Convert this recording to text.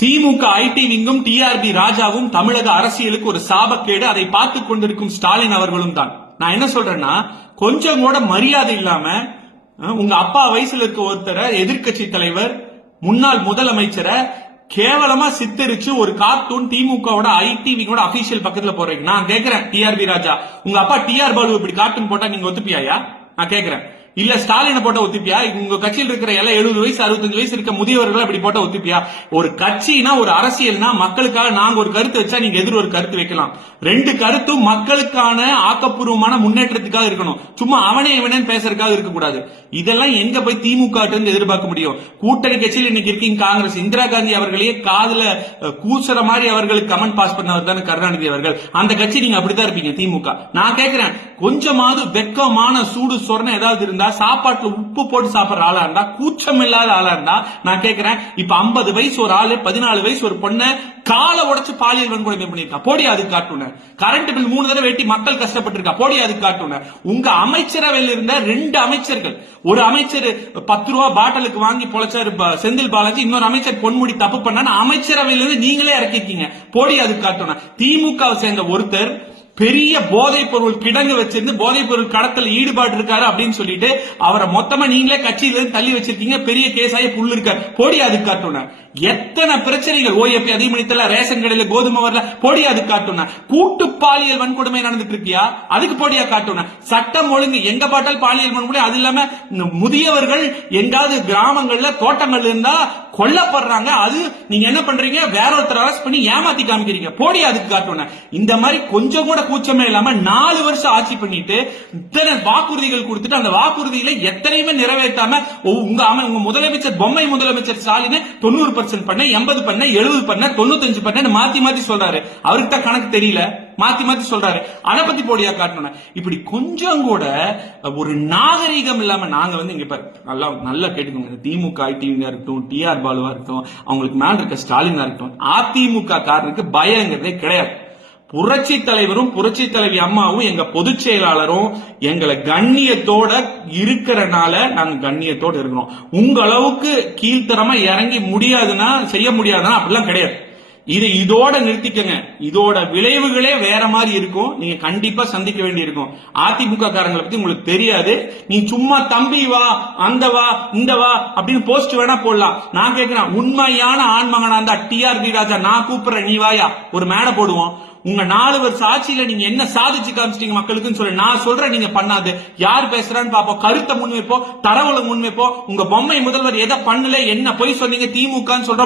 திமுக ID விங்கும் TRP ராஜாவும் தமிழக அரசியலுக்கு ஒரு சாபக்கேடு. அதை பார்த்துக் கொண்டிருக்கும் ஸ்டாலின் அவர்களும் தான். நான் என்ன சொல்றேன்னா, கொஞ்சம் கூட மரியாதை இல்லாம உங்க அப்பா வயசுல இருக்க ஒருத்தரை, எதிர்கட்சி தலைவர், முன்னாள் முதலமைச்சரை கேவலமா சித்தரிச்சு ஒரு கார்ட்டூன் திமுகவோட ஐடி விங்கோட அபிஷியல் பக்கத்துல போறீங்க. நான் கேக்குறேன், டிஆர்பி ராஜா, உங்க அப்பா டிஆர் பாலு இப்படி கார்ட்டூன் போட்டா நீங்க ஒத்துப்பியாயா? நான் கேக்குறேன். இல்ல ஸ்டாலினை போட்ட ஒத்துப்பியா? உங்க கட்சியில் இருக்கிற எல்லாம் 70 வயசு 65 வயசு இருக்க முதியவர்கள் அப்படி போட்ட ஒத்துப்பியா? ஒரு கட்சினா, ஒரு அரசியல்னா, மக்களுக்காக நாங்க ஒரு கருத்து வச்சா நீங்க எதிர் ஒரு கருத்து வைக்கலாம். ரெண்டு கருத்தும் மக்களுக்கான ஆக்கப்பூர்வமான முன்னேற்றத்துக்காக இருக்கணும். சும்மா அவனே இவனே பேசுறதுக்காக இருக்கக்கூடாது. இதெல்லாம் எங்க போய் திமுக எதிர்பார்க்க முடியும்? கூட்டணி கட்சியில் இன்னைக்கு இருக்கீங்க காங்கிரஸ். இந்திரா காந்தி அவர்களையே காதுல கூசுற மாதிரி அவர்களுக்கு கமெண்ட் பாஸ் பண்ணவர் தானே கருணாநிதி அவர்கள். அந்த கட்சி நீங்க அப்படித்தான் இருப்பீங்க திமுக. நான் கேட்கிறேன், கொஞ்சமாவது வெக்கமான சூடு சொரணை ஏதாவது இருந்தா, சாப்பாட்டுல உப்பு போட்டு சாப்பிடுற ஆளா இருந்தா, கூச்சம் இல்லாத ஆளா இருந்தா, நான் கேட்கிறேன், இப்ப 50 வயசு ஒரு ஆளு, 14 வயசு ஒரு பொண்ணு காலை உடைச்சு பாலியல் வன்கொடுமை பண்ணிருக்கா. போடி அது காட்டுன. கரண்ட் பில் 3 தடவை வெட்டி மக்கள் கஷ்டப்பட்டிருக்கா. போடி அது காட்டுன. உங்க அமைச்சரவையில் இருந்த 2 அமைச்சர்கள், ஒரு அமைச்சர் 10 ரூபாய் பாட்டிலுக்கு வாங்கி பொழைச்சாரு செந்தில் பாலாஜி, இன்னொரு அமைச்சர் பொன்முடி தப்பு பண்ணா அமைச்சரவையிலிருந்து நீங்களே இறக்கிருக்கீங்க. போடி அது காட்டுன. திமுக சேர்ந்த ஒருத்தர் பெரிய போதைப் பொருள் கிடங்கு வச்சிருந்து போதைப் பொருள் கடத்தல் ஈடுபாடு இருக்காரு அப்படின்னு சொல்லிட்டு அவரை மொத்தமா நீங்களே கட்சியிலிருந்து தள்ளி வச்சிருக்கீங்க. பெரிய கேஸாய புல் இருக்காரு. போடி அது காட்டுன. எத்தனை பிரச்சனைகள், ஓஎப்பி அதிகமணித்தல, ரேஷன் கடையில கோதுமை வரல, போடி அது காட்டுன. கூட்டு பாலியல் வன்கொடுமை நடந்துட்டு இருக்கியா? அதுக்கு போடியா காட்டுன. சட்டம் ஒழுங்கு எங்க பாட்டால் பாலியல் வன்கொடுமை. அது இல்லாம முதியவர்கள் எங்காவது கிராமங்கள்ல தோட்டங்கள்ல இருந்தா கொல்லப்படுறாங்க. அது நீங்க என்ன பண்றீங்க? வேற ஒருத்தர் அரெஸ்ட் பண்ணி ஏமாத்தி காமிக்கிறீங்க. போடி அதுக்கு காட்டுன. இந்த மாதிரி கொஞ்சம் கூட கூச்சமே இல்லாம 4 வருஷம் ஆட்சி பண்ணிட்டு இத்தனை வாக்குறுதிகள் கொடுத்துட்டு அந்த வாக்குறுதிகளை எத்தனையுமே நிறைவேற்றாம உங்க முதலமைச்சர், பொம்மை முதலமைச்சர் ஸ்டாலின் 90% பண்ண, 80 பண்ண, 70 பண்ண, 95 பண்ண மாத்தி மாத்தி சொல்றாரு. அவருக்கு தான் கணக்கு தெரியல, மாத்தி மாத்தி சொல்றாரு. அதை பத்தி போடியா காட்டணும். இப்படி கொஞ்சம் கூட ஒரு நாகரிகம் இல்லாம நாங்க இங்க நல்லா கேட்டுக்கோங்க. திமுக ஐடிவிங்கா இருக்கட்டும், டிஆர் பாலுவா இருக்கட்டும், அவங்களுக்கு மேல இருக்க ஸ்டாலினா இருக்கட்டும், அதிமுக காரனுக்கு பயங்கிறதே கிடையாது. புரட்சி தலைவரும் புரட்சி தலைவி அம்மாவும் எங்க பொதுச் செயலாளரும் எங்களை கண்ணியத்தோட இருக்கிறனால நாங்க கண்ணியத்தோட இருக்கிறோம். உங்க அளவுக்கு கீழ்த்தரமா இறங்கி முடியாதுன்னா, செய்ய முடியாதுன்னா அப்படிலாம் கிடையாது. இதோட நிறுத்திக்கங்க. இதோட விளைவுகளே வேற மாதிரி இருக்கும். நீங்க கண்டிப்பா சந்திக்க வேண்டி இருக்கும். அதிமுக காரங்களை பத்தி உங்களுக்கு தெரியாது. நீ சும்மா தம்பி வா, அந்த வா, இந்த வா அப்படின்னு போஸ்ட் வேணா போடலாம். நான் கேட்கிறேன், உண்மையான ஆண்மகனா இருந்தா டிஆர்பி ராஜா, நான் கூப்பிடுறேன், நீ வாயா, ஒரு மேடை போடுவோம். உங்க 4 வருஷ ஆட்சியில நீங்க என்ன சாதிச்சு காமிச்சிட்டீங்க மக்களுக்குன்னு சொல்லி நான் சொல்றேன். நீங்க பண்ணாது. யார் பேசுறான்னு பாப்போம். கருத்தை முன்வைப்போம், தரவுல முன்வைப்போம். உங்க பொம்மை முதல்வர் எதை பண்ணல, என்ன பொய் சொன்னீங்க திமுகன்னு சொல்ற